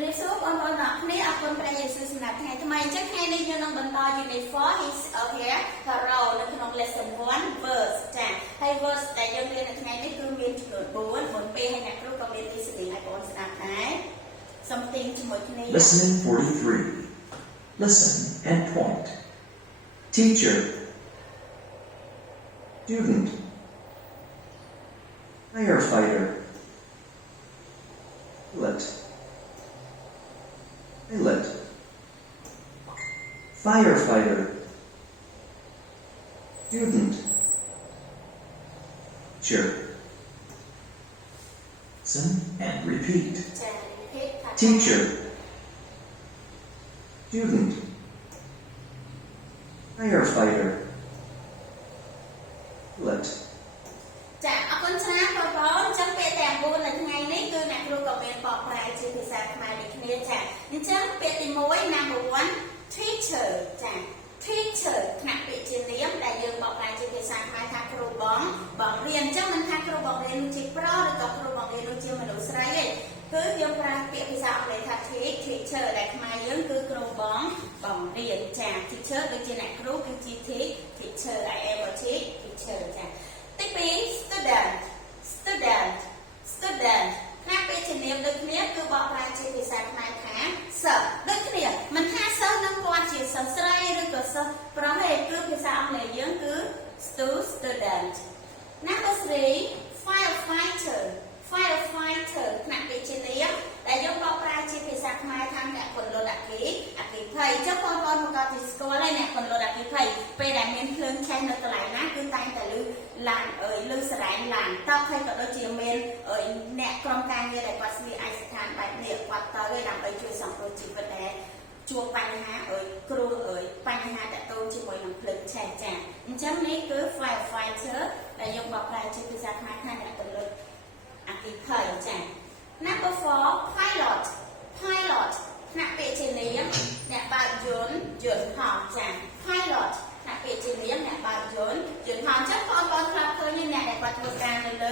Julie so on not clear up on places in that hand. My Jack Henry, you know, but you for his here, her role, and lesson 1 verse 10. Hey, verse that young lady can mean to go born, but pay and a group of listening. I want that something to make. Listening 43. Listen and point. Teacher. Student. Firefighter. Pilot. Pilot. Firefighter. Student. Teacher. Listen and repeat. Teacher. Student. Firefighter. Pilot. ចាអរគុណច្រើនបងប្អូនចឹងពាក្យទាំង4នៅថ្ងៃនេះគឺអ្នកគ្រូក៏មានបកប្រែជាភាសាខ្មែរដូចគ្នាចាអញ្ចឹងពាក្យទី1 number 1 teacher ចា teacher ថ្នាក់ពាក្យជានាមដែលយើងបកប្រែជាភាសាខ្មែរថាគ្រូបងរៀនអញ្ចឹងមិនថាគ្រូបងរៀននោះជាប្រុសឬក៏គ្រូបងរៀននោះជាមនុស្សស្រីទេគឺយើងប្រើពាក្យភាសាអង់គ្លេសថា teacher ដែលខ្មែរយើងគឺគ្រូបងរៀនចា teacher ដូចជាអ្នកគ្រូគឺជា teacher I am a teacher ចាទី2 student ណាពាក្យជានាមដូចគ្នាគឺបកប្រែជាភាសាខ្មែរថាសិស្សដូចគ្នាមិនថាសិស្សនឹងគាត់ជាសិស្សស្រីឬក៏សិស្សប្រុសទេគឺភាសាអង់គ្លេសយើងគឺ student number 3 firefighter ណាពាក្យជានាមដែលយើងបកប្រែជាភាសាខ្មែរថាអ្នកពន្លត់អគ្គិភ័យចុះបងប្អូនមកដល់ទីស្គាល់ហើយអ្នកពន្លត់អគ្គិភ័យពេលដែលមានភ្លើងឆេះនៅកន្លែងណាគឺតែងតែឡានលឺសរែងឡានតបហើយក៏ដូចជាមានអ្នកក្រុមការងារដែលគាត់ស្លៀកឯកសណ្ឋានបែបនេះគាត់ទៅឲ្យដើម្បីជួយសង្គ្រោះជីវិតដែរជួបបញ្ហាគ្រូបញ្ហាតកតូនជាមួយនឹងភ្លើងឆេះចាអញ្ចឹងនេះគឺ firefighter ដែលយើងបកប្រែជាភាសាខ្មែរថាអ្នកពន្លត់អគ្គិភ័យចា number 4 pilot ណាពាក្យជានាមអ្នកបើកយន្តហោះចា pilot ណាពាក្យជានាមអ្នកបើកយន្តហោះអញ្ចឹងបងប្អូនខ្លះឃើញអ្នកដែលគាត់ធ្វើការនៅលើ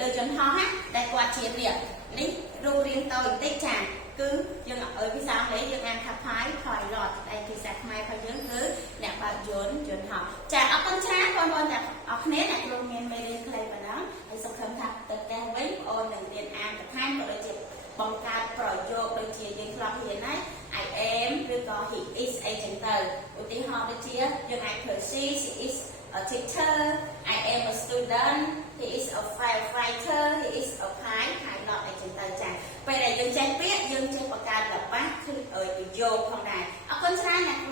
លើយន្តហោះណាដែលគាត់ជាអ្នកនេះរូបរាងតូចបន្តិចចាគឺយើងភាសាអង់គ្លេសយើងអានថា pilot ដែលភាសាខ្មែររបស់យើងគឺអ្នកបើកយន្តហោះចាអរគុណច្រើនបងប្អូនទាំងអស់គ្នាអ្នកគ្រូមានមេរៀនខ្លីប៉ុណ្ណឹងហើយសង្ឃឹមថាទៅផ្ទះវិញបងប្អូននឹងរៀនអានបន្ថែមក៏ដូចជាបង្កើតប្រយោគដូចជាយើងខ្លះរៀនណា I am ឬក៏ he is អីចឹងទៅឧទាហរណ៍ដូចជាយើងអាចធ្វើ she is a teacher I am a student he is a firefighter he is a pilot អីចឹងទៅចាពេលដែលយើងចេះពាក្យយើងចេះបង្កើតល្បះគឺប្រយោគផងដែរអរគុណច្រើនអ្នកគ្រូ